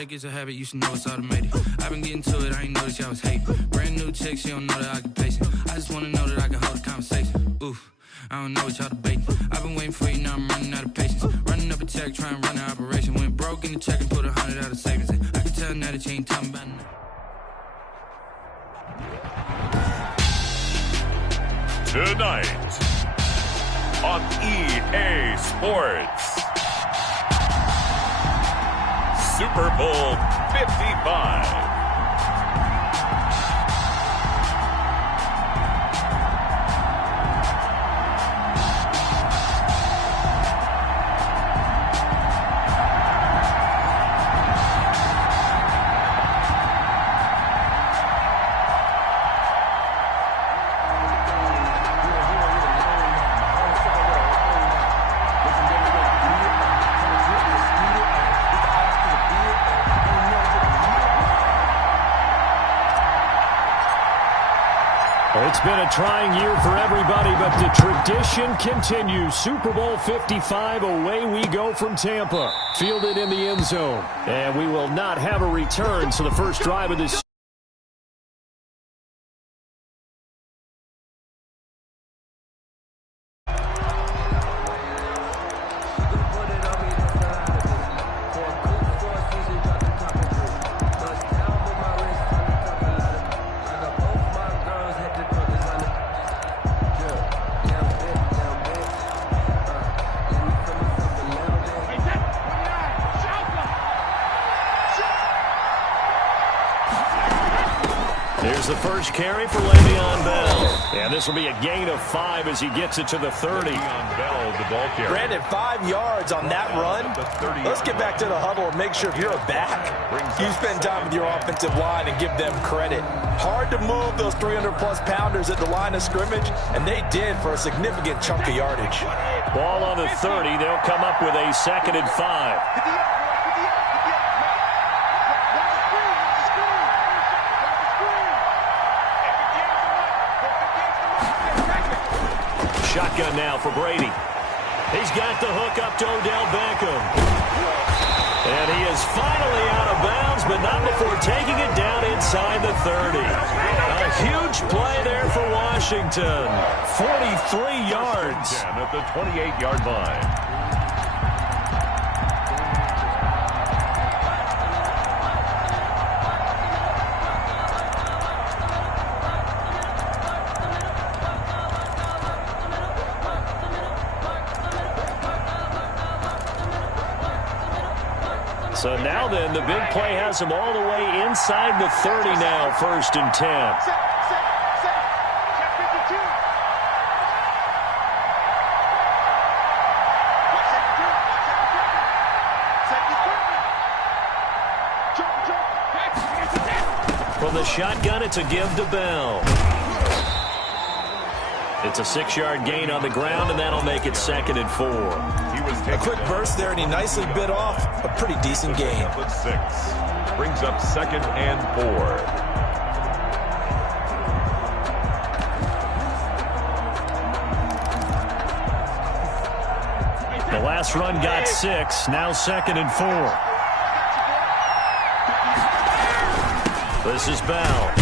automatic, it's a habit, you should know it's automated. I've been getting to it, I ain't noticed y'all was hating. Brand new chick, she don't know that I can pace it. I just wanna know that I can hold a conversation. Oof, I don't know what y'all debating. I've been waiting for you, now I'm running out of patience. Running up a check, trying to run an operation. Went broke in the check and put 100 out of savings. I can tell now that you ain't talking about nothing. Tonight on EA Sports, Super Bowl 55. It's been a trying year for everybody, but the tradition continues. Super Bowl 55, away we go from Tampa. Fielded in the end zone. And we will not have a return, so the first drive of this the first carry for Le'Veon Bell. And this will be a gain of 5 as he gets it to the 30. Le'Veon Bell, the ball carrier. Brandon, 5 yards on that run. Let's get back to the huddle and make sure if you're a back, you spend time with your offensive line and give them credit. Hard to move those 300-plus pounders at the line of scrimmage, and they did for a significant chunk of yardage. Ball on the 30. They'll come up with a 2nd and 5. Shotgun now for Brady. He's got the hook up to Odell Beckham. And he is finally out of bounds, but not before taking it down inside the 30. A huge play there for Washington. 43 yards. At the 28-yard line. So now then, the big play has him all the way inside the 30 now, 1st and 10. From the shotgun, it's a give to Bell. It's a 6-yard gain on the ground, and that'll make it 2nd and 4. A quick burst there, and he nicely bit off a pretty decent gain. 6 brings up 2nd and 4. The last run got 6, now 2nd and 4. This is Bell.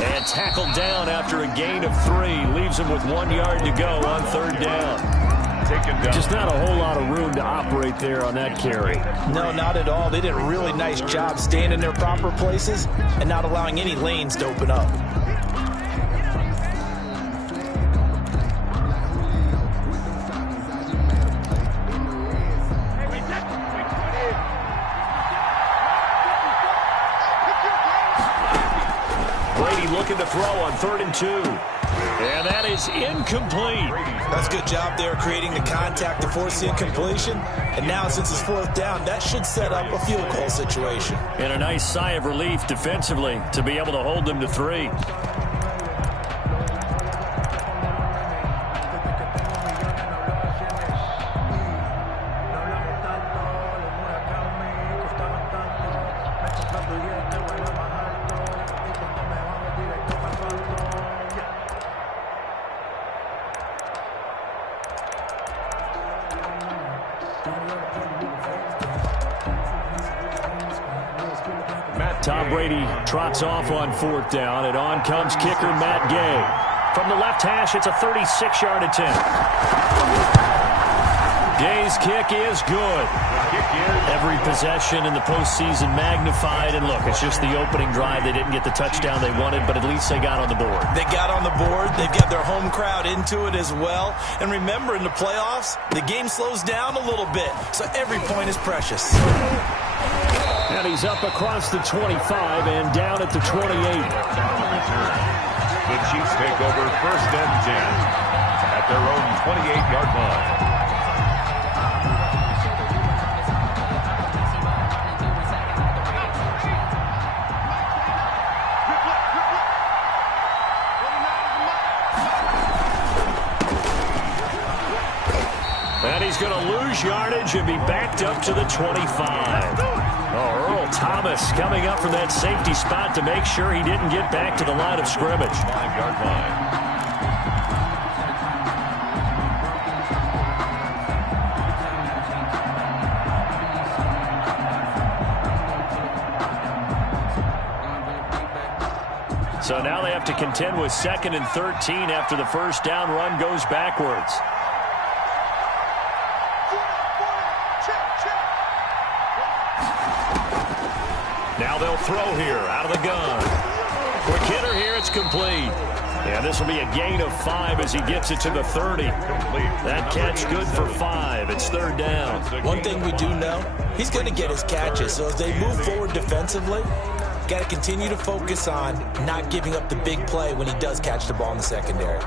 And tackled down after a gain of 3. Leaves him with 1 yard to go on 3rd down. Just not a whole lot of room to operate there on that carry. No, not at all. They did a really nice job staying in their proper places and not allowing any lanes to open up. Brady looking to throw on 3rd and 2. And that is incomplete. That's a good job there creating the contact to force the incompletion. And now since it's 4th down, that should set up a field goal situation. And a nice sigh of relief defensively to be able to hold them to 3. Tom Brady trots off on 4th down, and on comes kicker Matt Gay. From the left hash, it's a 36-yard attempt. Gay's kick is good. Every possession in the postseason magnified, and look, it's just the opening drive. They didn't get the touchdown they wanted, but at least they got on the board. They got on the board. They've got their home crowd into it as well. And remember, in the playoffs, the game slows down a little bit, so every point is precious. And he's up across the 25 and down at the 28. The Chiefs take over 1st and 10 at their own 28-yard line. And he's going to lose yardage and be backed up to the 25. Oh, Earl Thomas coming up from that safety spot to make sure he didn't get back to the line of scrimmage. 5-yard line. So now they have to contend with 2nd and 13 after the first down run goes backwards. Now they'll throw here out of the gun. Quick hitter here, it's complete. And this will be a gain of 5 as he gets it to the 30. That catch good for 5. It's 3rd down. One thing we do know, he's going to get his catches. So as they move forward defensively, got to continue to focus on not giving up the big play when he does catch the ball in the secondary.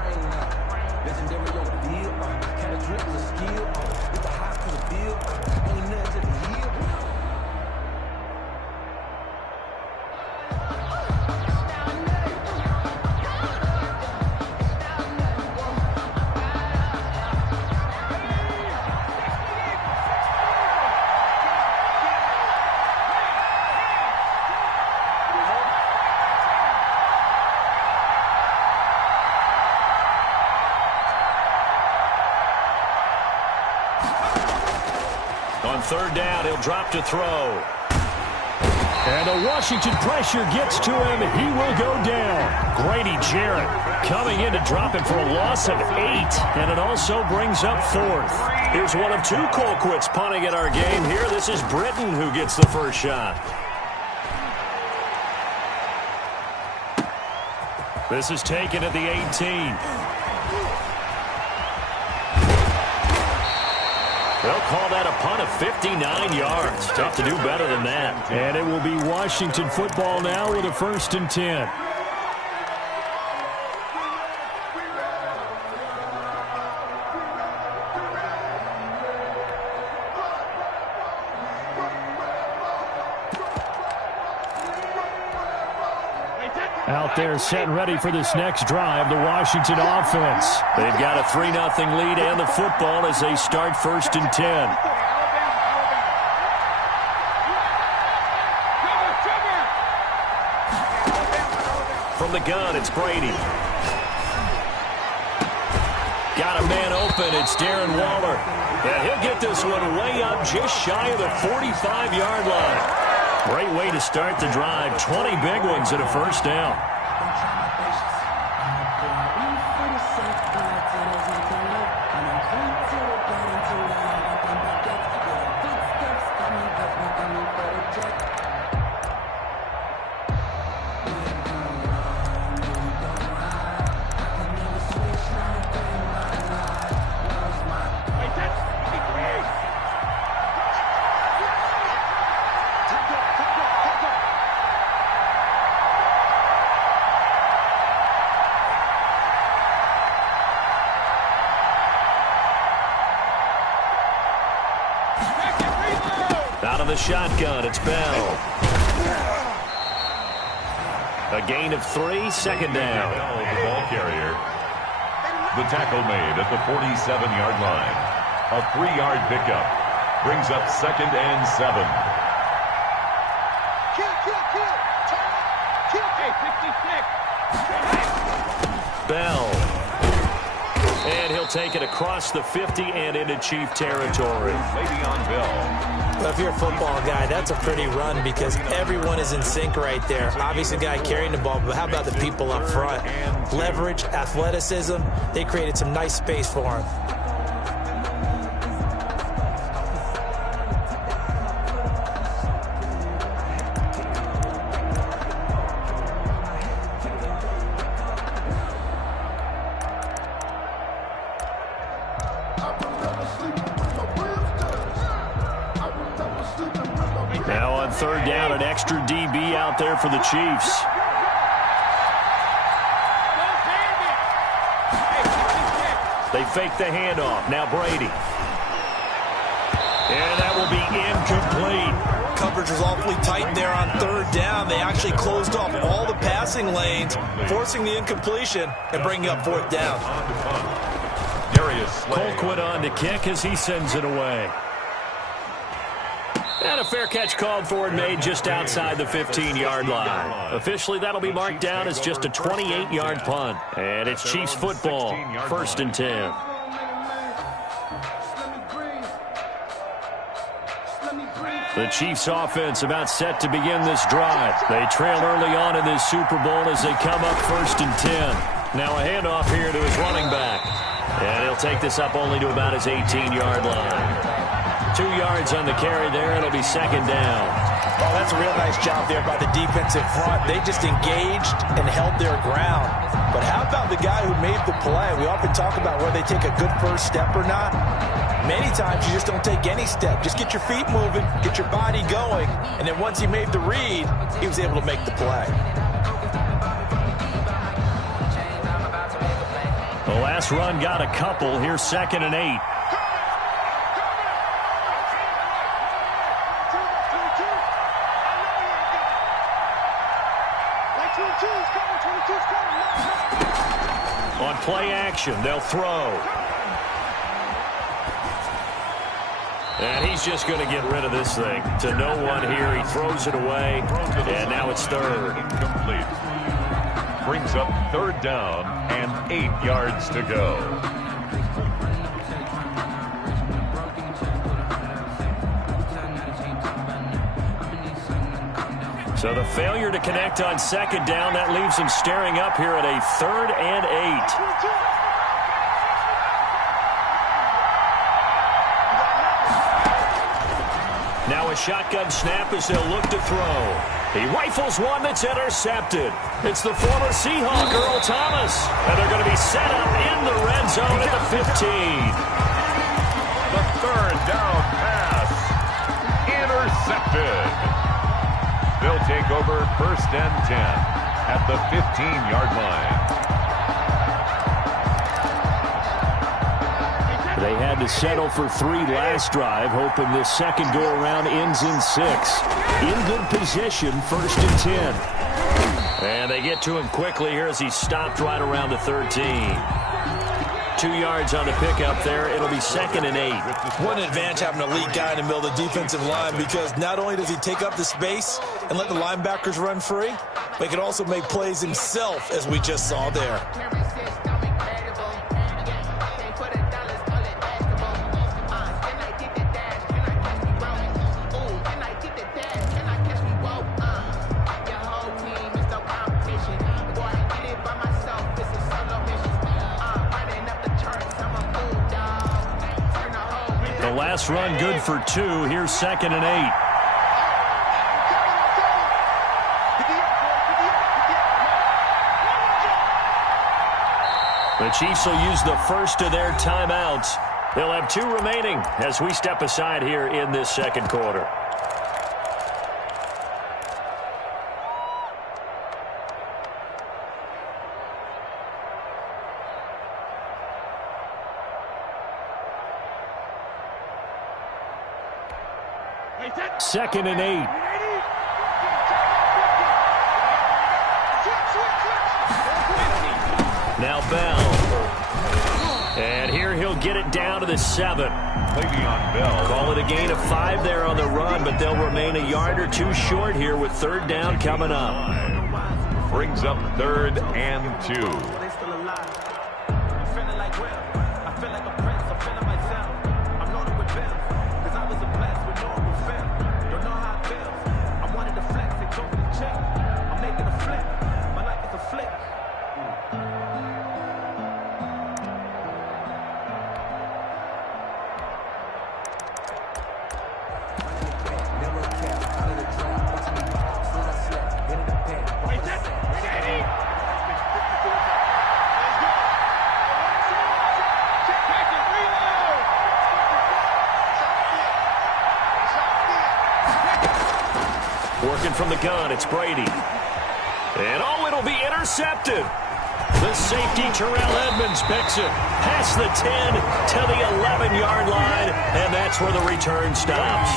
On 3rd down, he'll drop to throw. And the Washington pressure gets to him. He will go down. Grady Jarrett coming in to drop him for a loss of 8. And it also brings up 4th. Here's one of 2 Colquitts punting at our game here. This is Britton who gets the first shot. This is taken at the 18. They'll call that a punt of 59 yards. Tough to do better than that. And it will be Washington football now with a 1st and 10. Out there set and ready for this next drive, the Washington offense. They've got a 3-0 lead and the football as they start 1st and 10. From the gun, it's Brady. Got a man open, it's Darren Waller. And he'll get this one way up just shy of the 45-yard line. Great way to start the drive. 20 big ones and a 1st down. Out of the shotgun, it's Bell. A gain of 3, 2nd down. Bell, the ball carrier. The tackle made at the 47-yard line. A 3-yard pickup brings up 2nd and 7. Bell. And he'll take it across the 50 and into Chief territory. Le'Veon Bell. Well, if you're a football guy, that's a pretty run because everyone is in sync right there. Obviously, the guy carrying the ball, but how about the people up front? Leverage, athleticism, they created some nice space for him. Now on third down, an extra DB out there for the Chiefs. They fake the handoff. Now Brady. And that will be incomplete. Coverage was awfully tight there on third down. They actually closed off all the passing lanes, forcing the incompletion and bringing up fourth down. Colquitt on to kick as he sends it away. And a fair catch called for and made just outside the 15-yard line. Officially, that'll be marked down as just a 28-yard punt. And it's Chiefs football, 1st and 10. The Chiefs offense about set to begin this drive. They trail early on in this Super Bowl as they come up 1st and 10. Now a handoff here to his running back. And he'll take this up only to about his 18-yard line. 2 yards on the carry there. It'll be 2nd down. Oh, that's a real nice job there by the defensive front. They just engaged and held their ground. But how about the guy who made the play? We often talk about whether they take a good first step or not. Many times you just don't take any step. Just get your feet moving, get your body going, and then once he made the read, he was able to make the play. The last run got a couple. Here's 2nd and 8. On play action, they'll throw. And he's just going to get rid of this thing. To no one here, he throws it away, and now it's 3rd. Incomplete. Brings up 3rd down and 8 yards to go. So the failure to connect on 2nd down, that leaves him staring up here at a 3rd and 8. Now a shotgun snap as they'll look to throw. He rifles one that's intercepted. It's the former Seahawk, Earl Thomas. And they're going to be set up in the red zone at the 15. The 3rd down pass. Intercepted. They'll take over 1st and 10 at the 15-yard line. They had to settle for 3 last drive, hoping this second go-around ends in 6. In good position, 1st and 10. And they get to him quickly here as he's stopped right around the 13. 2 yards on the pickup there. It'll be 2nd and 8. What an advantage having an elite guy in the middle of the defensive line, because not only does he take up the space and let the linebackers run free, but he can also make plays himself, as we just saw there. Last run good for 2. Here's 2nd and 8. The Chiefs will use the first of their timeouts. They'll have 2 remaining as we step aside here in this second quarter. Second and 8. Now Bell. And here he'll get it down to the 7. Le'Veon Bell. Call it a gain of 5 there on the run, but they'll remain a yard or 2 short here with 3rd down coming up. Brings up 3rd and 2. Working from the gun, it's Brady. And, oh, it'll be intercepted. The safety, Terrell Edmonds, picks it past the 10 to the 11-yard line, and that's where the return stops.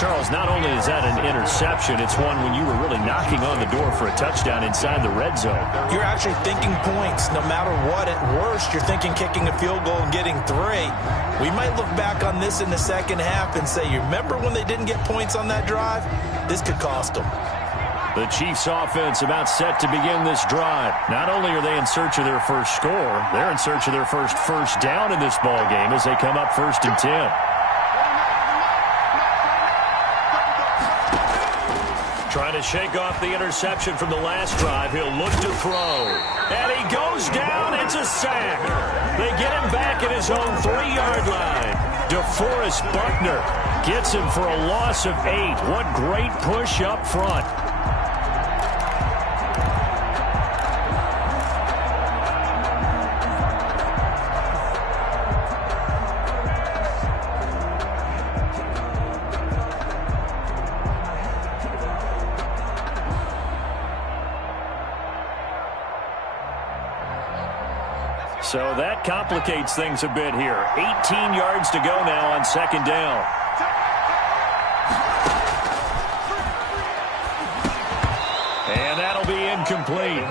Charles, not only is that an interception, it's one when you were really knocking on the door for a touchdown inside the red zone. You're actually thinking points. No matter what, at worst, you're thinking kicking a field goal and getting 3. We might look back on this in the second half and say, you remember when they didn't get points on that drive? This could cost them. The Chiefs offense about set to begin this drive. Not only are they in search of their first score, they're in search of their first down in this ball game as they come up 1st and 10. Trying to shake off the interception from the last drive. He'll look to throw. And he goes down. It's a sack. They get him back at his own 3-yard line. DeForest Buckner gets him for a loss of 8. What great push up front. So that complicates things a bit here. 18 yards to go now on 2nd down. And that'll be incomplete.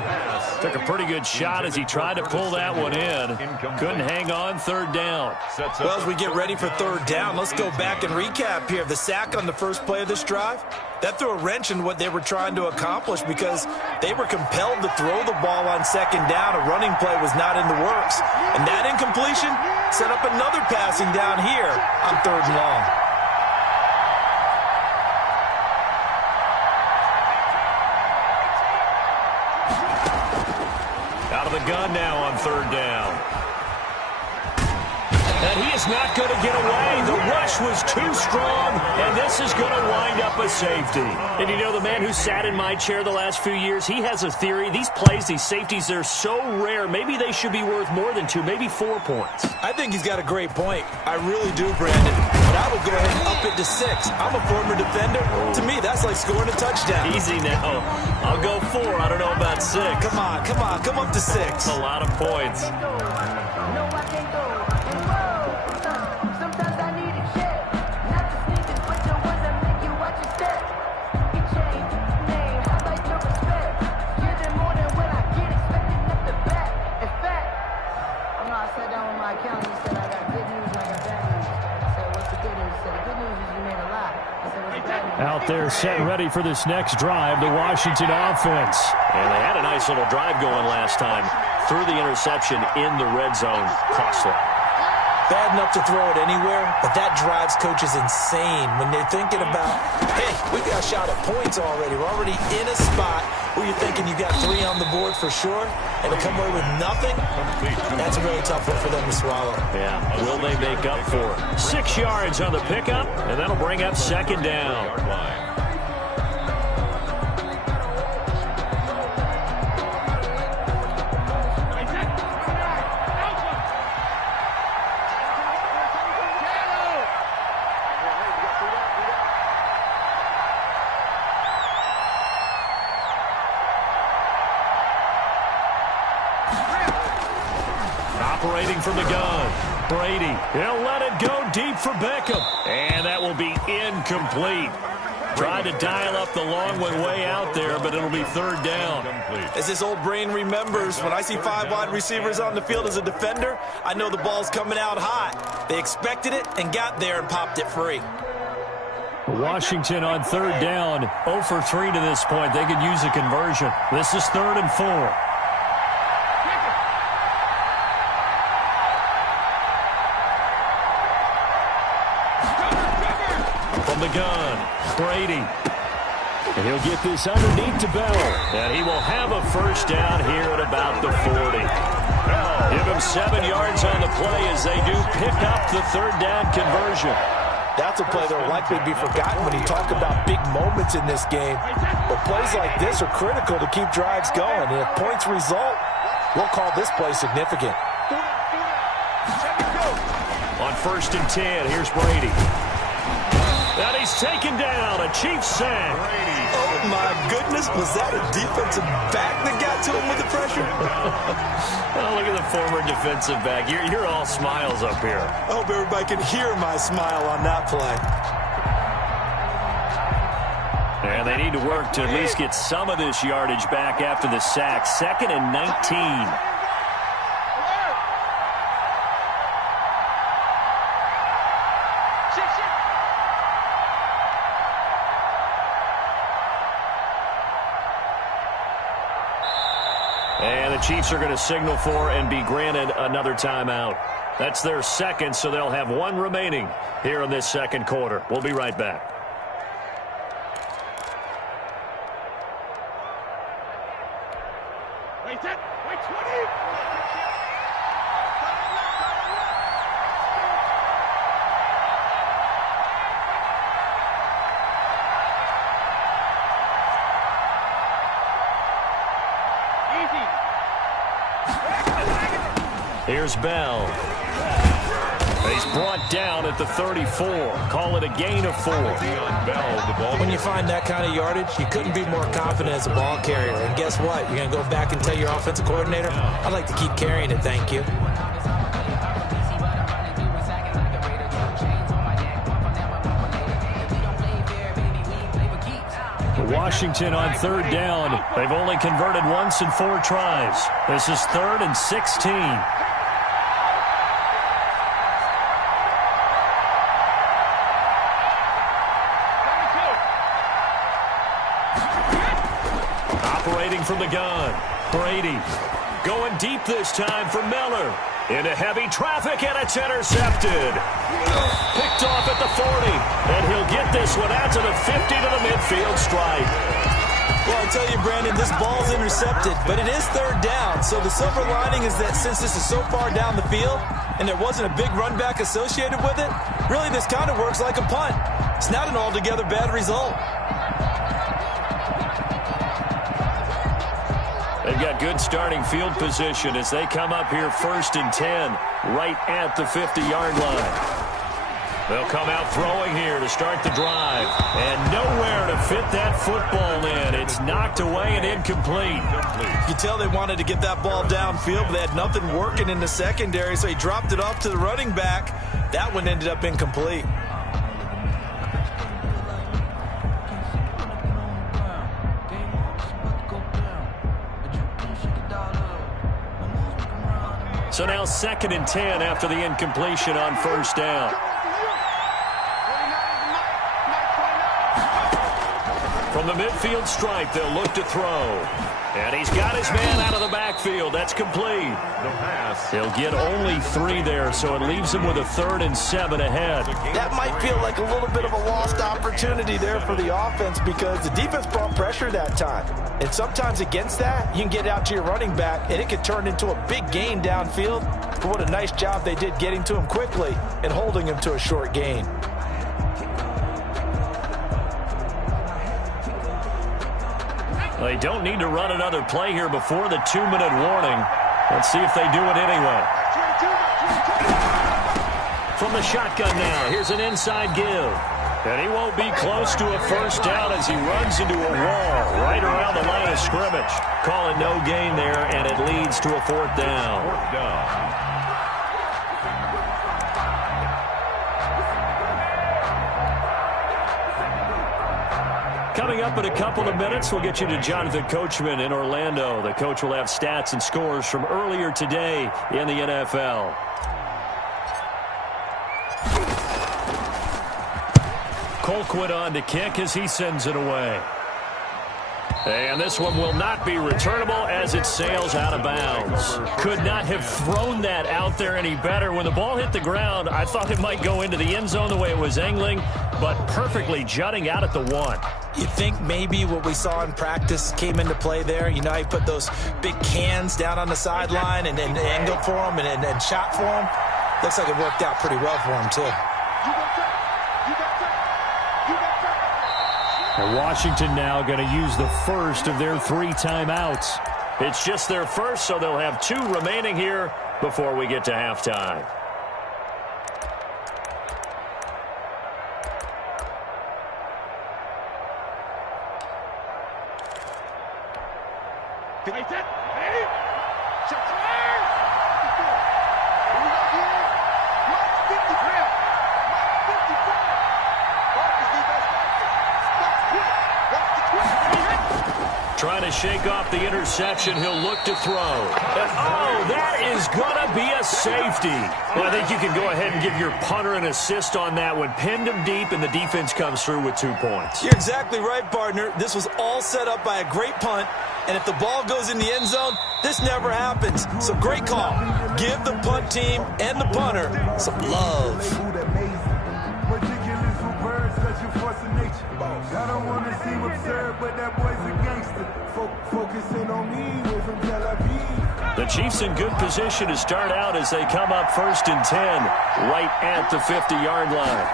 Took a pretty good shot as he tried to pull that one in. Couldn't hang on 3rd down. Well, as we get ready for 3rd down, let's go back and recap here. The sack on the first play of this drive, that threw a wrench in what they were trying to accomplish because they were compelled to throw the ball on 2nd down. A running play was not in the works. And that incompletion set up another passing down here on 3rd and long. Out of the gun now on 3rd down. And he is not going to get away. The rush was too strong, and this is going to wind up a safety. And you know, the man who sat in my chair the last few years, he has a theory. These plays, these safeties, they're so rare. Maybe they should be worth more than 2, maybe 4 points. I think he's got a great point. I really do, Brandon. But I would go ahead and up it to 6. I'm a former defender. To me, that's like scoring a touchdown. Easy now. I'll go 4. I don't know about 6. Come on. Come up to 6. A lot of points. Out there set ready for this next drive, the Washington offense. And they had a nice little drive going last time. Threw the interception in the red zone. Costly. Bad enough to throw it anywhere, but that drives coaches insane when they're thinking about, hey, we've got a shot at points already. We're already in a spot where you're thinking you got 3 on the board for sure, and to come away with nothing, that's a really tough one for them to swallow. Yeah, will they make up for it? 6 yards on the pickup, and that'll bring up 2nd down. Operating from the gun, Brady. He'll let it go deep for Beckham. And that will be incomplete. Tried to dial up the long one way out there, but it'll be 3rd down. As this old brain remembers, when I see 5 wide receivers on the field as a defender, I know the ball's coming out hot. They expected it and got there and popped it free. Washington on 3rd down, 0 for 3 to this point. They could use a conversion. This is 3rd and 4. The gun, Brady. And he'll get this underneath to Bell. And he will have a 1st down here at about the 40. Give him 7 yards on the play as they do pick up the 3rd down conversion. That's a play that will likely be forgotten when you talk about big moments in this game. But plays like this are critical to keep drives going. And if points result, we'll call this play significant. On 1st and 10, here's Brady. And he's taken down. A Chiefs sack. Oh, my goodness. Was that a defensive back that got to him with the pressure? Oh, look at the former defensive back. You're all smiles up here. I hope everybody can hear my smile on that play. And they need to work to at least get some of this yardage back after the sack. 2nd and 19. And the Chiefs are going to signal for and be granted another timeout. That's their second, so they'll have one remaining here in this second quarter. We'll be right back. Here's Bell. He's brought down at the 34. Call it a gain of 4. When you find that kind of yardage, you couldn't be more confident as a ball carrier. And guess what? You're going to go back and tell your offensive coordinator, I'd like to keep carrying it, thank you. Washington on 3rd down. They've only converted once in 4 tries. This is 3rd and 16. Operating from the gun. Brady going deep this time for Miller. Into heavy traffic, and it's intercepted. Picked off at the 40, and he'll get this one out to the 50 to the midfield stripe. Well, I tell you, Brandon, this ball's intercepted, but it is 3rd down. So the silver lining is that since this is so far down the field and there wasn't a big run back associated with it, really this kind of works like a punt. It's not an altogether bad result. They've got good starting field position as they come up here 1st and 10, right at the 50-yard line. They'll come out throwing here to start the drive. And nowhere to fit that football in. It's knocked away and incomplete. You can tell they wanted to get that ball downfield, but they had nothing working in the secondary, so he dropped it off to the running back. That one ended up incomplete. So now 2nd and 10 after the incompletion on 1st down. From the midfield stripe, they'll look to throw. And he's got his man out of the backfield. That's complete. He'll get only 3 there, so it leaves him with a 3rd and 7 ahead. That might feel like a little bit of a lost opportunity there for the offense because the defense brought pressure that time. And sometimes against that, you can get out to your running back, and it could turn into a big gain downfield. But what a nice job they did getting to him quickly and holding him to a short gain. They don't need to run another play here before the 2-minute warning. Let's see if they do it anyway. From the shotgun now, here's an inside give. And he won't be close to a 1st down as he runs into a wall right around the line of scrimmage. Call it no gain there, and it leads to a 4th down. 4th down. Coming up in a couple of minutes, we'll get you to Jonathan Coachman in Orlando. The coach will have stats and scores from earlier today in the NFL. Colquitt on to kick as he sends it away. And this one will not be returnable as it sails out of bounds. Could not have thrown that out there any better. When the ball hit the ground, I thought it might go into the end zone the way it was angling, but perfectly jutting out at the 1. You think maybe what we saw in practice came into play there? You know, he put those big cans down on the sideline and angled for him and shot for him. Looks like it worked out pretty well for him, too. Washington now going to use the first of their 3 timeouts. It's just their first, so they'll have 2 remaining here before we get to halftime. Trying to shake off the interception. He'll look to throw. Oh, that is going to be a safety. Well, I think you can go ahead and give your punter an assist on that one. Pinned him deep, and the defense comes through with 2 points. You're exactly right, partner. This was all set up by a great punt, and if the ball goes in the end zone, this never happens. So great call. Give the punt team and the punter some love. I don't want to seem absurd, but that boy's a gangster. Focusing on me, we're from Tel Aviv. The Chiefs in good position to start out as they come up 1st and 10, right at the 50-yard line.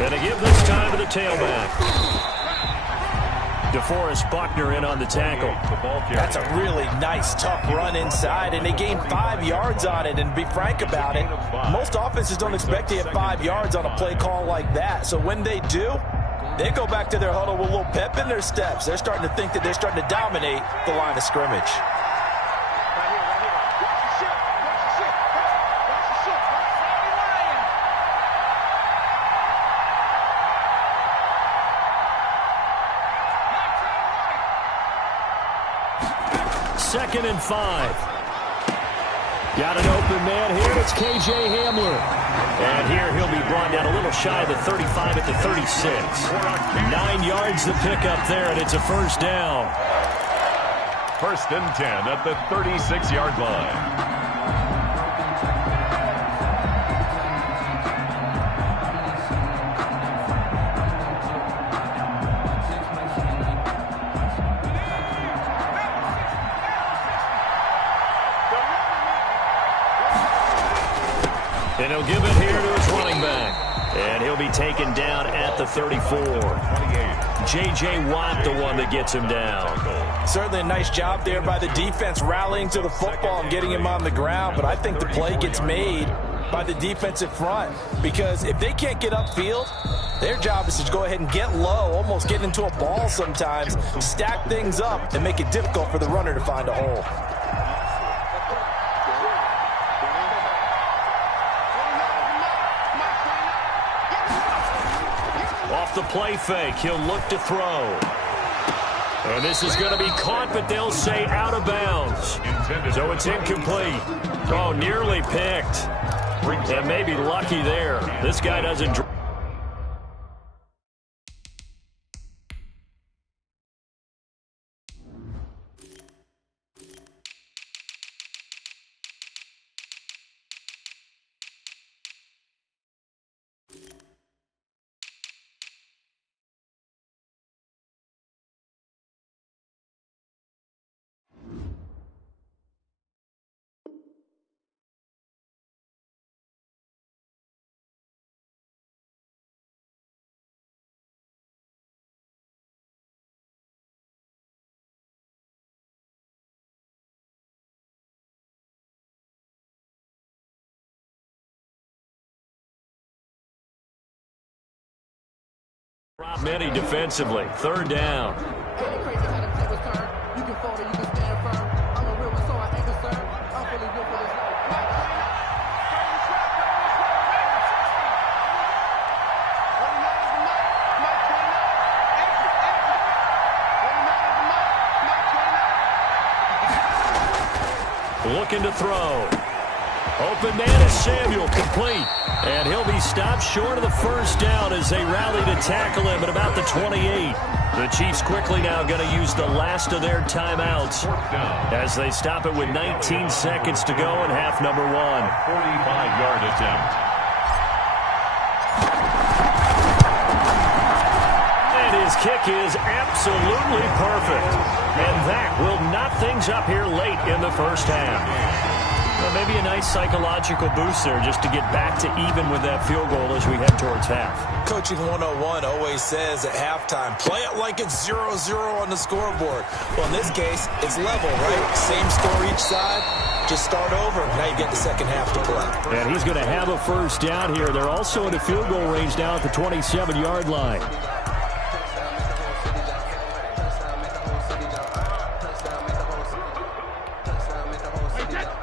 And they give this time to the tailback. DeForest Buckner in on the tackle. That's a really nice, tough run inside, and they gained 5 yards on it. And to be frank about it, most offenses don't expect to get 5 yards on a play call like that. So when they do, they go back to their huddle with a little pep in their steps. They're starting to think that they're starting to dominate the line of scrimmage. Second and 5. Got an open man here. It's K.J. Hamler. And here he'll be brought down a little shy of the 35 at the 36. 9 yards to pick up there, and it's a first down. 1st and 10 at the 36-yard line. And he'll give it here to his running back. And he'll be taken down at the 34. J.J. Watt, the one that gets him down. Certainly a nice job there by the defense rallying to the football and getting him on the ground. But I think the play gets made by the defensive front. Because if they can't get upfield, their job is to go ahead and get low, almost get into a ball sometimes, stack things up, and make it difficult for the runner to find a hole. Off the play fake, he'll look to throw. And this is going to be caught, but they'll say out of bounds. So it's incomplete. Oh, nearly picked. And maybe lucky there. This guy doesn't... Many defensively. 3rd down. Looking to throw. Open man is Samuel, complete. And he'll be stopped short of the first down as they rally to tackle him at about the 28. The Chiefs quickly now going to use the last of their timeouts as they stop it with 19 seconds to go in half number 1. 45-yard attempt. And his kick is absolutely perfect. And that will knot things up here late in the first half. Well, maybe a nice psychological boost there just to get back to even with that field goal as we head towards half. Coaching 101 always says at halftime, play it like it's 0-0 on the scoreboard. Well, in this case, it's level, right? Same score each side. Just start over. Now you get the second half to play. And he's going to have a first down here. They're also in the field goal range now at the 27-yard line.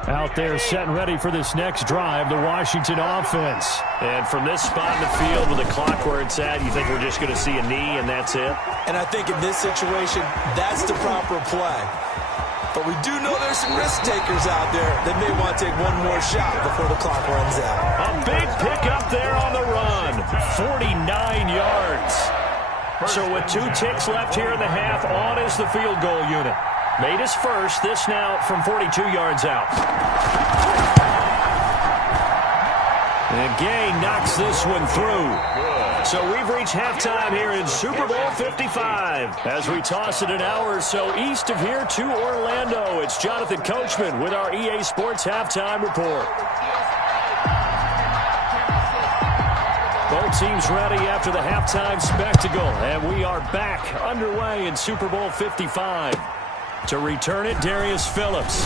Out there set and ready for this next drive, the Washington offense. And from this spot in the field with the clock where it's at, you think we're just going to see a knee and that's it? And I think in this situation, that's the proper play. But we do know there's some risk takers out there that may want to take one more shot before the clock runs out. A big pickup there on the run. 49 yards. So with 2 ticks left here in the half, on is the field goal unit. Made his first, this now from 42 yards out. And Gay knocks this one through. So we've reached halftime here in Super Bowl 55. As we toss it an hour or so east of here to Orlando, it's Jonathan Coachman with our EA Sports Halftime Report. Both teams ready after the halftime spectacle, and we are back underway in Super Bowl 55. To return it, Darius Phillips.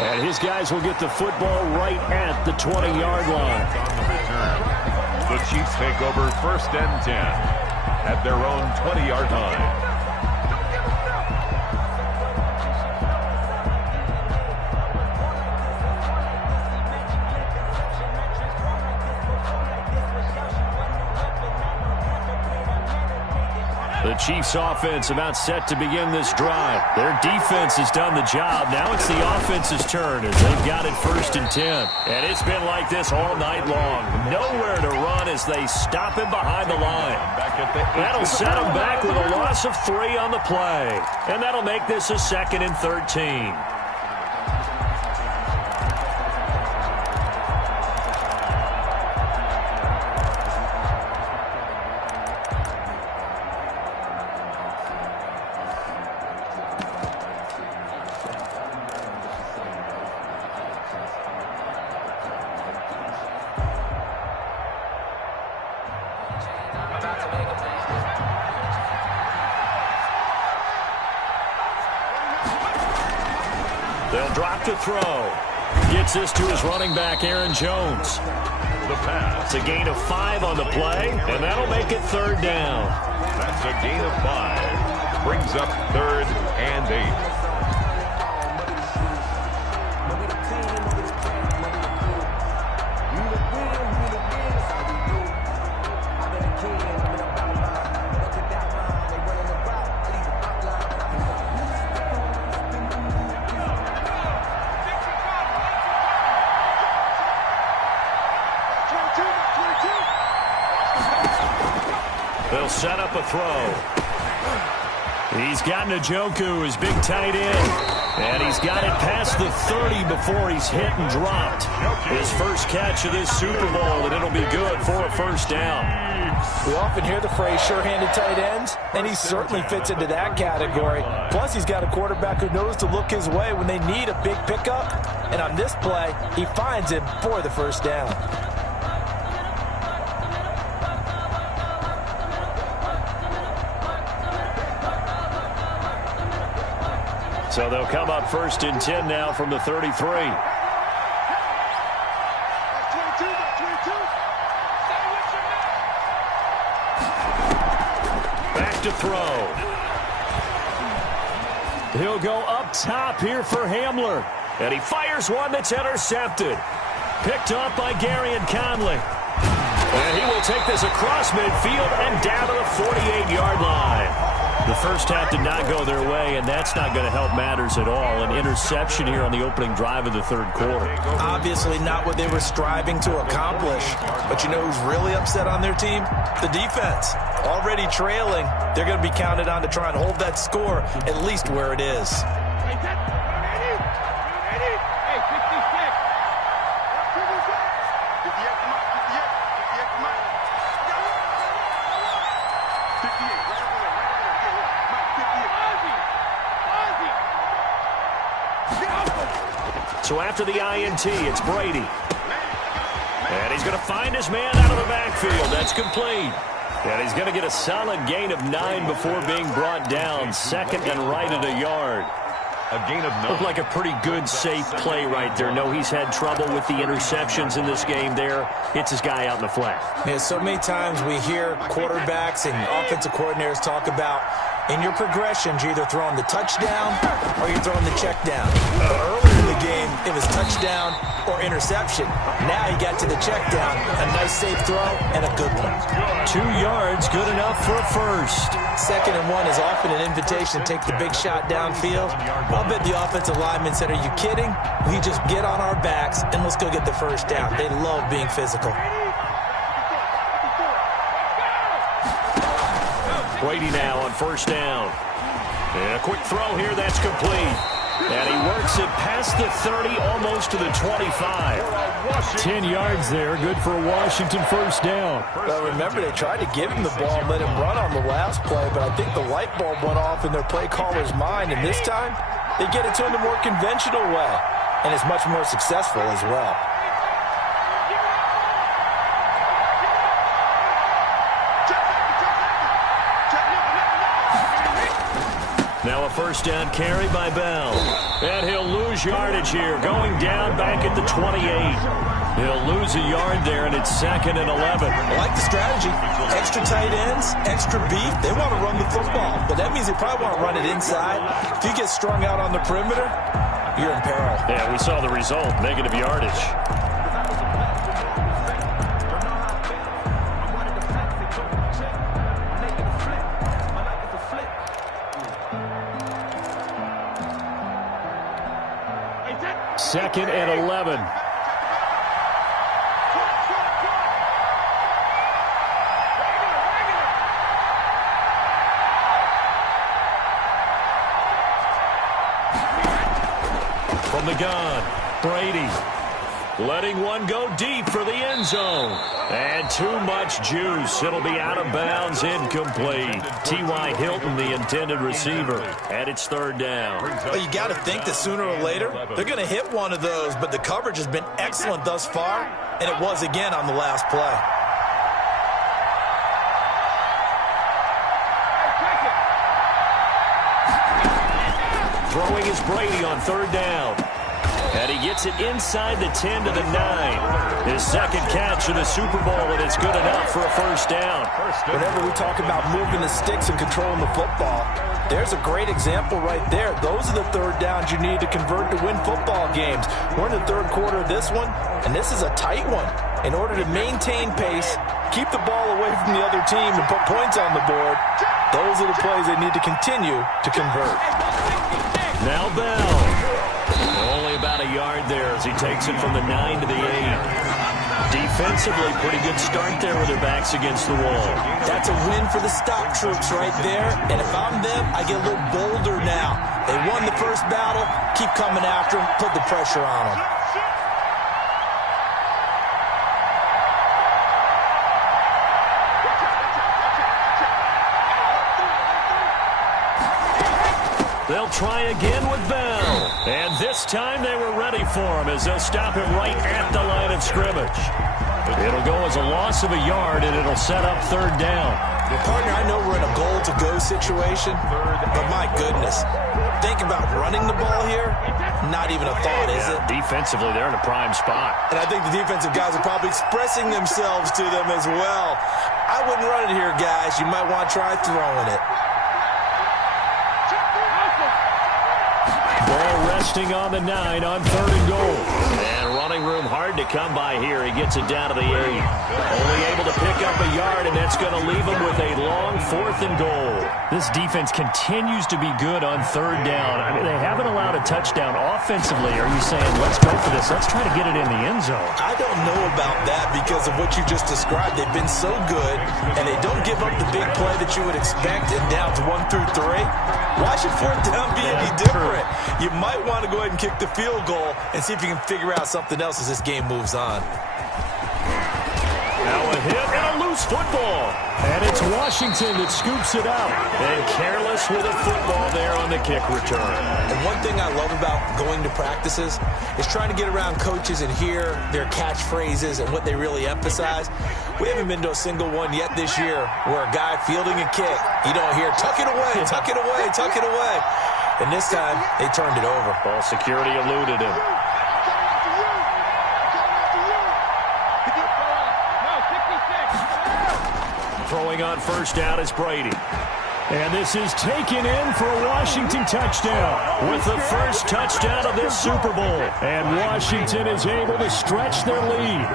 And his guys will get the football right at the 20-yard line. The Chiefs take over 1st and 10 at their own 20-yard line. The Chiefs offense about set to begin this drive. Their defense has done the job. Now it's the offense's turn as they've got it 1st and 10. And it's been like this all night long. Nowhere to run as they stop him behind the line. That'll set him back with a loss of 3 on the play. And that'll make this a 2nd and 13. They'll drop to throw. Gets this to his running back, Aaron Jones. The pass. It's a gain of 5 on the play, and that'll make it 3rd down. That's a gain of 5. Brings up 3rd and 8. They'll set up a throw. He's got Njoku, his big tight end. And he's got it past the 30 before he's hit and dropped. His first catch of this Super Bowl, and it'll be good for a 1st down. We often hear the phrase sure-handed tight ends, and he certainly fits into that category. Plus, he's got a quarterback who knows to look his way when they need a big pickup. And on this play, he finds it for the 1st down. So they'll come up 1st and 10 now from the 33. Back to throw. He'll go up top here for Hamler. And he fires one that's intercepted. Picked up by Gary and Conley. And he will take this across midfield and down to the 48-yard line. The first half did not go their way, and that's not going to help matters at all. An interception here on the opening drive of the 3rd quarter. Obviously not what they were striving to accomplish. But you know who's really upset on their team? The defense. Already trailing, they're going to be counted on to try and hold that score at least where it is. So after the INT, it's Brady. And he's going to find his man out of the backfield. That's complete. And he's going to get a solid gain of 9 before being brought down. 2nd and right at a yard. A gain of 9. Looked like a pretty good, safe play right there. No, he's had trouble with the interceptions in this game there. Hits his guy out in the flat. Yeah, so many times we hear quarterbacks and offensive coordinators talk about in your progressions, you're either throwing the touchdown or you're throwing the check down. But earlier in the game, it was touchdown or interception. Now he got to the check down. A nice safe throw and a good one. 2 yards, good enough for a first. 2nd and 1 is often an invitation to take the big shot downfield. I'll bet the offensive lineman said, "Are you kidding? We just get on our backs and let's go get the first down." They love being physical. Brady now on 1st down. And a quick throw here, that's complete. And he works it past the 30, almost to the 25. 10 yards there, good for a Washington 1st down. Well, remember, they tried to give him the ball and let him run on the last play, but I think the light bulb went off in their play caller's mind, and this time, they get it to him the more conventional way, and it's much more successful as well. Now a 1st down carry by Bell. And he'll lose yardage here, going down back at the 28. He'll lose a yard there, and it's 2nd and 11. I like the strategy. Extra tight ends, extra beef. They want to run the football, but that means they probably want to run it inside. If you get strung out on the perimeter, you're in peril. Yeah, we saw the result, negative yardage. Second and 11. From the gun, Brady letting one go deep for the end zone. And too much juice. It'll be out of bounds, incomplete. T.Y. Hilton, the intended receiver. And it's 3rd down. Well, you got to think that sooner or later, they're going to hit one of those, but the coverage has been excellent thus far, and it was again on the last play. Throwing is Brady on 3rd down. And he gets it inside the 10 to the 9. His 2nd catch of the Super Bowl, and it's good enough for a 1st down. Whenever we talk about moving the sticks and controlling the football, there's a great example right there. Those are the 3rd downs you need to convert to win football games. We're in the 3rd quarter of this one, and this is a tight one. In order to maintain pace, keep the ball away from the other team, and put points on the board, those are the plays they need to continue to convert. Now Bell. Only about a yard there as he takes it from the 9 to the 8. Defensively, pretty good start there with their backs against the wall. That's a win for the stock troops right there. And if I'm them, I get a little bolder now. They won the first battle. Keep coming after them. Put the pressure on them. They'll try again with Bell. And this time they were ready for him as they'll stop him right at the line of scrimmage. It'll go as a loss of a yard, and it'll set up 3rd down. Well, partner, I know we're in a goal-to-go situation, but my goodness, think about running the ball here. Not even a thought, is it? Defensively, they're in a prime spot. And I think the defensive guys are probably expressing themselves to them as well. I wouldn't run it here, guys. You might want to try throwing it. Ball resting on the 9 on 3rd and goal. And running room hard to come by here. He gets it down to the 8. Only able to pick up a yard, and that's going to leave him with a long 4th and goal. This defense continues to be good on 3rd down. I mean, they haven't allowed a touchdown offensively. Are you saying, let's go for this? Let's try to get it in the end zone. I don't know about that because of what you just described. They've been so good, and they don't give up the big play that you would expect in downs 1 through 3. Why should 4th down be any different? You might want to go ahead and kick the field goal and see if you can figure out something else as this game moves on. Now a hit and a loose football. And it's Washington that scoops it out. And careless with a football there on the kick return. And one thing I love about going to practices is trying to get around coaches and hear their catchphrases and what they really emphasize. We haven't been to a single one yet this year where a guy fielding a kick, you don't hear, tuck it away, tuck it away, tuck it away. And this time, they turned it over. Ball security eluded him. Throwing on 1st down is Brady. And this is taken in for a Washington touchdown with the first touchdown of this Super Bowl. And Washington is able to stretch their lead.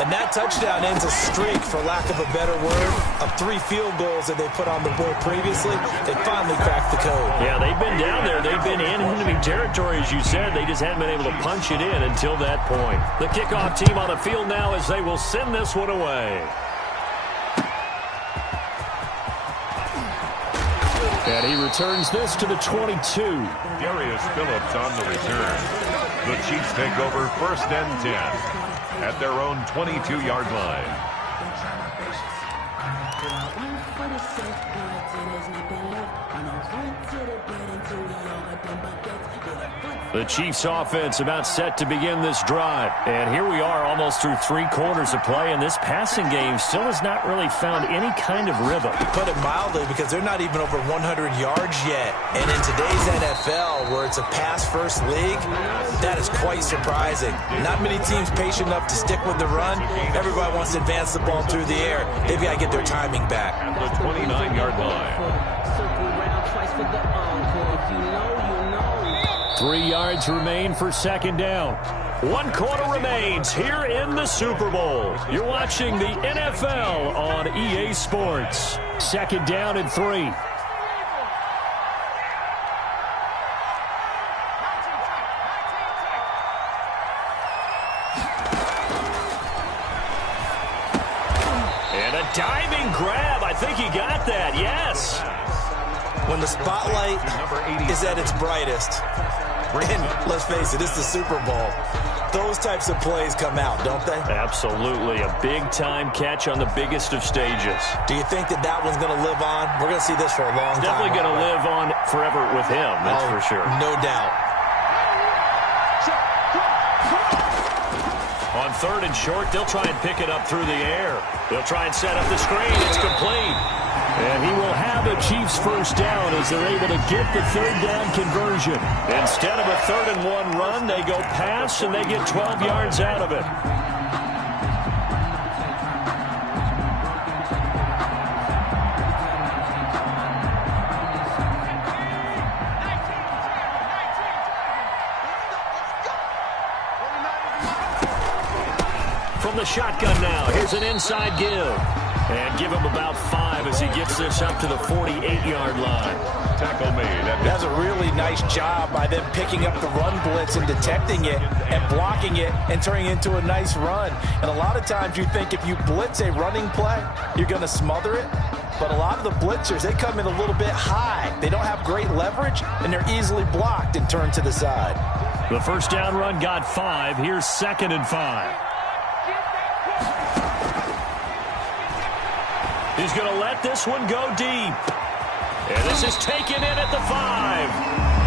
And that touchdown ends a streak, for lack of a better word, of 3 field goals that they put on the board previously. They finally cracked the code. Yeah, they've been down there. They've been in enemy territory, as you said. They just hadn't been able to punch it in until that point. The kickoff team on the field now as they will send this one away. And he returns this to the 22. Darius Phillips on the return. The Chiefs take over 1st and 10 at their own 22-yard line. The Chiefs offense about set to begin this drive. And here we are almost through 3 quarters of play, and this passing game still has not really found any kind of rhythm. To put it mildly, because they're not even over 100 yards yet. And in today's NFL, where it's a pass-first league, that is quite surprising. Not many teams patient enough to stick with the run. Everybody wants to advance the ball through the air. They've got to get their timing back. At the 29-yard line. 3 yards remain for 2nd down. 1 quarter remains here in the Super Bowl. You're watching the NFL on EA Sports. 2nd down and 3. And a diving grab. I think he got that. Yes. When the spotlight is at its brightest, and let's face it, it's the Super Bowl, those types of plays come out, don't they? Absolutely. A big-time catch on the biggest of stages. Do you think that that one's going to live on? We're going to see this for a long time. Definitely going to live on forever with him, that's for sure. No doubt. On 3rd and short, they'll try and pick it up through the air. They'll try and set up the screen. It's complete. And he will have a Chiefs 1st down as they're able to get the 3rd down conversion. Instead of a 3rd and 1 run, they go pass, and they get 12 yards out of it. From the shotgun now, here's an inside give. And give him about 5 as he gets this up to the 48-yard line. Tackle made. That's a really nice job by them picking up the run blitz and detecting it and blocking it and turning it into a nice run. And a lot of times you think if you blitz a running play, you're going to smother it. But a lot of the blitzers, they come in a little bit high. They don't have great leverage, and they're easily blocked and turned to the side. The 1st down run got 5. Here's 2nd and 5. He's going to let this one go deep. And this is taken in at the 5.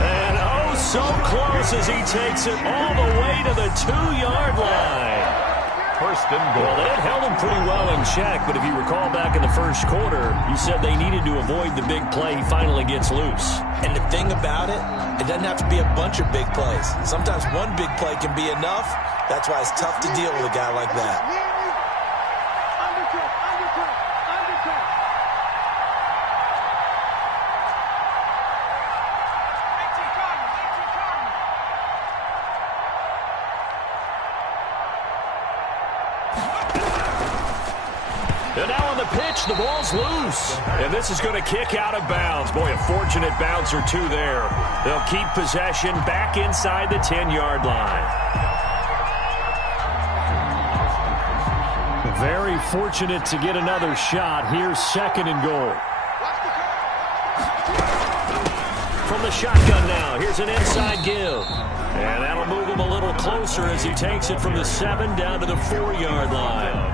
And oh, so close as he takes it all the way to the 2-yard line. 1st and goal. Well, they had held him pretty well in check, but if you recall back in the 1st quarter, you said they needed to avoid the big play. He finally gets loose. And the thing about it, it doesn't have to be a bunch of big plays. Sometimes one big play can be enough. That's why it's tough to deal with a guy like that. And now on the pitch, the ball's loose. And this is going to kick out of bounds. Boy, a fortunate bounce or 2 there. They'll keep possession back inside the 10-yard line. Very fortunate to get another shot. Here's 2nd and goal. From the shotgun now, here's an inside give. And that'll move him a little closer as he takes it from the 7 down to the 4-yard line.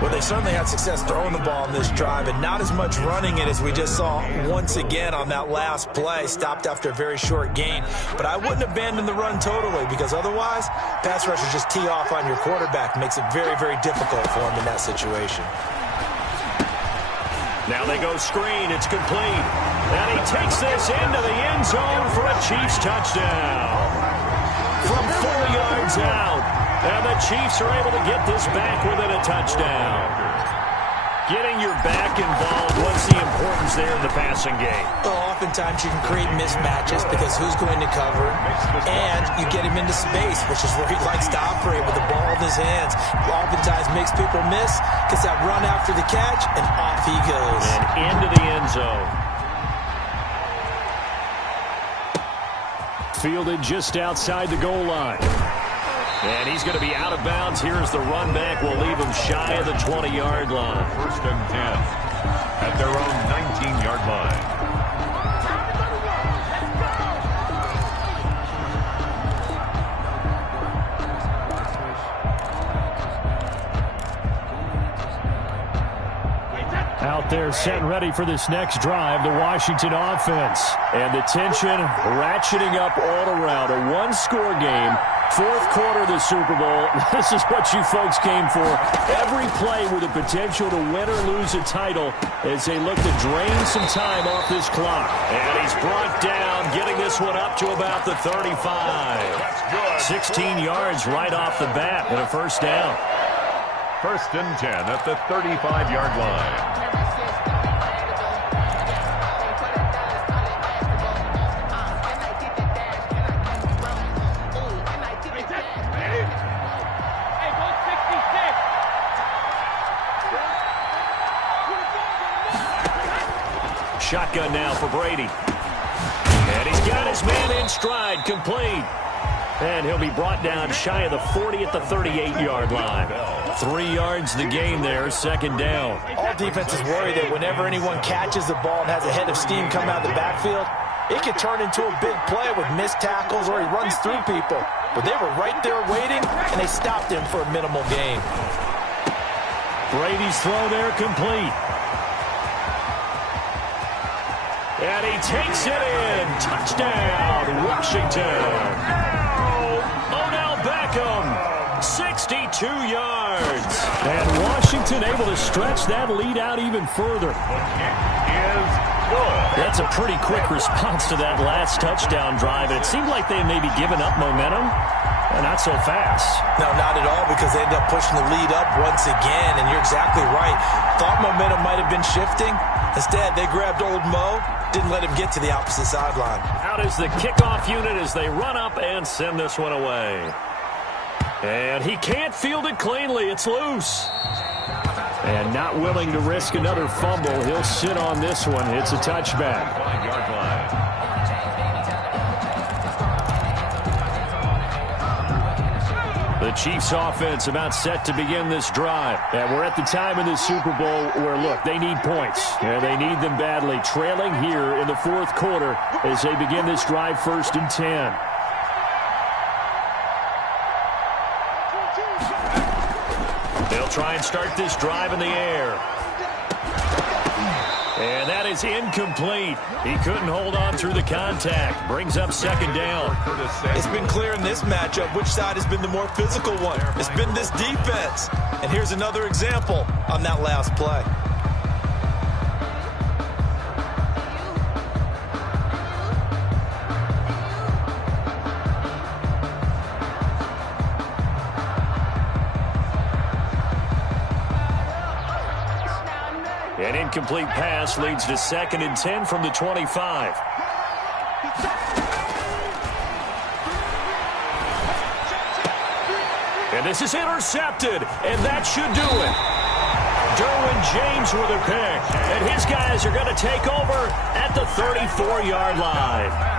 Well, they certainly had success throwing the ball in this drive, and not as much running it as we just saw once again on that last play, stopped after a very short gain. But I wouldn't abandon the run totally, because otherwise, pass rushers just tee off on your quarterback. Makes it very, very difficult for him in that situation. Now they go screen. It's complete. And he takes this into the end zone for a Chiefs touchdown. From 4 yards out. And the Chiefs are able to get this back within a touchdown. Getting your back involved, what's the importance issues there in the passing game? Well, oftentimes you can create mismatches because who's going to cover, and you get him into space, which is where he likes to operate with the ball in his hands. Oftentimes makes people miss, gets that run after the catch, and off he goes. And into the end zone. Fielded just outside the goal line. And he's going to be out of bounds. Here's the run back. We'll leave him shy of the 20-yard line. First and 10 at their own 19-yard line. Out there set and ready for this next drive, the Washington offense. And the tension ratcheting up all around. A one-score game. Fourth quarter of the Super Bowl. This is what you folks came for. Every play with the potential to win or lose a title as they look to drain some time off this clock. And he's brought down, getting this one up to about the 35. 16 yards right off the bat and a first down. First and 10 at the 35-yard line. Shotgun now for Brady. And he's got his man in stride, complete. And he'll be brought down shy of the 40 at the 38-yard line. 3 yards the game there, second down. All defenses worry that whenever anyone catches the ball and has a head of steam come out of the backfield, it can turn into a big play with missed tackles or he runs through people. But they were right there waiting, and they stopped him for a minimal gain. Brady's throw there complete. And he takes it in. Touchdown, Washington. Odell Beckham, 62 yards. And Washington able to stretch that lead out even further. That's a pretty quick response to that last touchdown drive. It seemed like they may be giving up momentum. Not so fast. No, not at all, because they ended up pushing the lead up once again, and you're exactly right. Thought momentum might have been shifting. Instead, they grabbed old Mo, didn't let him get to the opposite sideline. Out is the kickoff unit as they run up and send this one away. And he can't field it cleanly. It's loose. And not willing to risk another fumble. He'll sit on this one. It's a touchback. 5-yard line. The Chiefs offense about set to begin this drive. And we're at the time in the Super Bowl where, look, they need points. And they need them badly. Trailing here in the fourth quarter as they begin this drive, first and 10. They'll try and start this drive in the air. And that is incomplete. He couldn't hold on through the contact. Brings up second down. It's been clear in this matchup which side has been the more physical one. It's been this defense. And here's another example on that last play. An incomplete pass leads to second and 10 from the 25. And this is intercepted, and that should do it. Derwin James with a pick, and his guys are going to take over at the 34-yard line.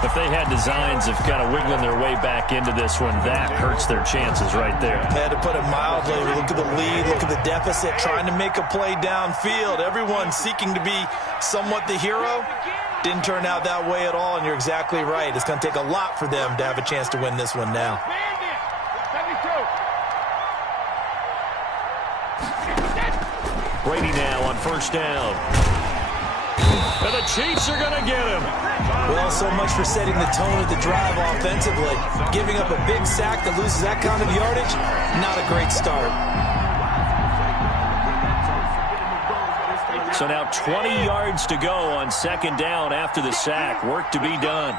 If they had designs of kind of wiggling their way back into this one, that hurts their chances right there. They had to put it mildly. Look at the lead, look at the deficit, trying to make a play downfield. Everyone seeking to be somewhat the hero. Didn't turn out that way at all, and you're exactly right. It's going to take a lot for them to have a chance to win this one now. Brady now on first down. And the Chiefs are going to get him. Well, so much for setting the tone of the drive offensively. Giving up a big sack that loses that kind of yardage, not a great start. So now 20 yards to go on second down after the sack. Work to be done.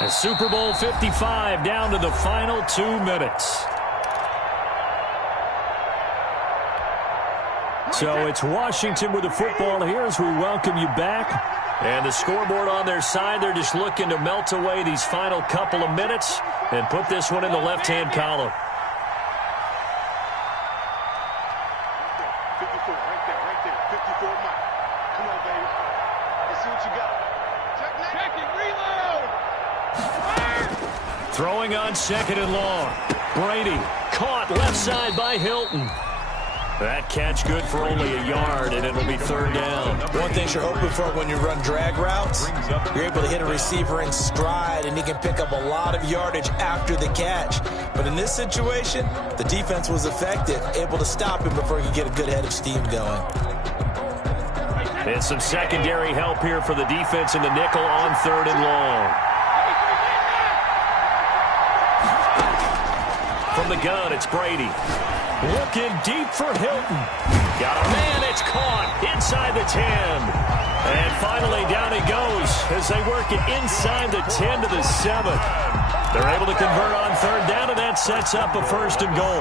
And Super Bowl 55 down to the final 2 minutes. So it's Washington with the football here as we welcome you back. And the scoreboard on their side, they're just looking to melt away these final couple of minutes and put this one in the left-hand column. 54, right there, 54 Mike. Come on, baby. Let's see what you got. Check it, reload. Throwing on 2nd and long. Brady caught left side by Hilton. That catch good for only a yard, and it'll be 3rd down. One thing you're hoping for when you run drag routes, you're able to hit a receiver in stride, and he can pick up a lot of yardage after the catch. But in this situation, the defense was effective, able to stop him before he could get a good head of steam going. And some secondary help here for the defense in the nickel on 3rd and long. From the gun, it's Brady. Looking deep for Hilton. Got a man, it's caught inside the 10. And finally down he goes as they work it inside the 10 to the 7. They're able to convert on 3rd down, and that sets up a 1st and goal.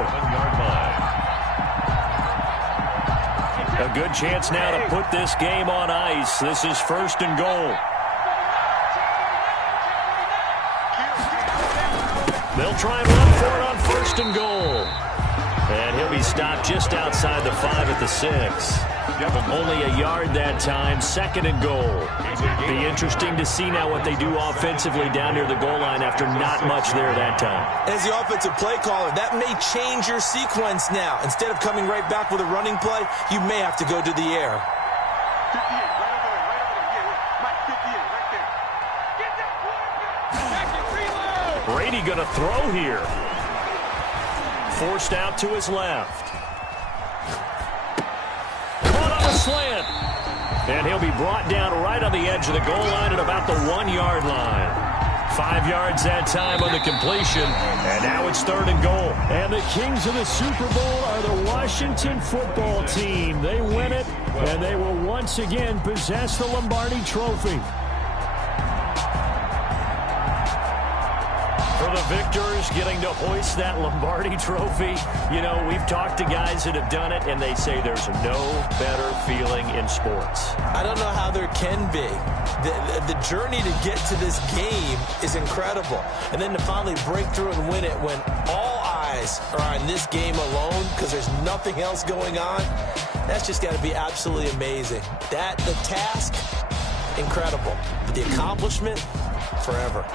A good chance now to put this game on ice. This is 1st and goal. They'll try and run for it on 1st and goal. And he'll be stopped just outside the 5 at the 6. Only a yard that time, 2nd and goal. Be interesting to see now what they do offensively down near the goal line after not much there that time. As the offensive play caller, that may change your sequence now. Instead of coming right back with a running play, you may have to go to the air. 58, right over there. Yeah, Mike, 58, right there. Get that quarterback. Check it, reload. Brady going to throw here. Forced out to his left. Caught on a slant. And he'll be brought down right on the edge of the goal line at about the 1-yard line. 5 yards that time on the completion. And now it's 3rd and goal. And the kings of the Super Bowl are the Washington football team. They win it, and they will once again possess the Lombardi Trophy. For the victors getting to hoist that Lombardi Trophy, you know, we've talked to guys that have done it, and they say there's no better feeling in sports. I don't know how there can be. The journey to get to this game is incredible. And then to finally break through and win it when all eyes are on this game alone because there's nothing else going on, that's just got to be absolutely amazing. The task, incredible. But the accomplishment, forever.